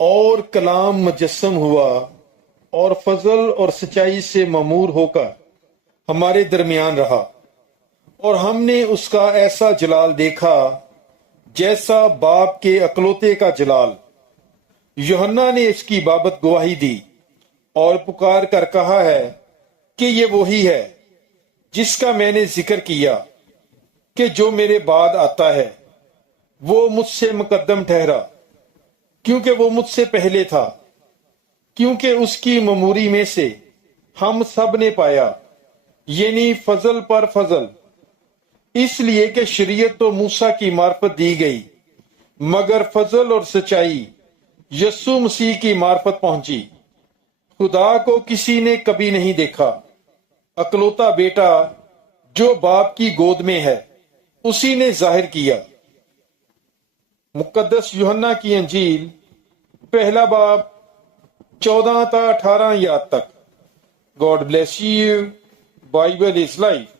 اور کلام مجسم ہوا اور فضل اور سچائی سے معمور ہو کر ہمارے درمیان رہا، اور ہم نے اس کا ایسا جلال دیکھا جیسا باپ کے اکلوتے کا جلال۔ یوحنا نے اس کی بابت گواہی دی اور پکار کر کہا ہے کہ یہ وہی ہے جس کا میں نے ذکر کیا کہ جو میرے بعد آتا ہے وہ مجھ سے مقدم ٹھہرا، کیونکہ وہ مجھ سے پہلے تھا، کیونکہ اس کی مموری میں سے ہم سب نے پایا، یعنی فضل پر فضل۔ اس لیے کہ شریعت تو موسیٰ کی معرفت دی گئی، مگر فضل اور سچائی یسوع مسیح کی معرفت پہنچی۔ خدا کو کسی نے کبھی نہیں دیکھا، اکلوتا بیٹا جو باپ کی گود میں ہے اسی نے ظاہر کیا۔ مقدس یوحنا کی انجیل پہلا باب 14 تا 18 یاد تک۔ God bless you. Bible is life.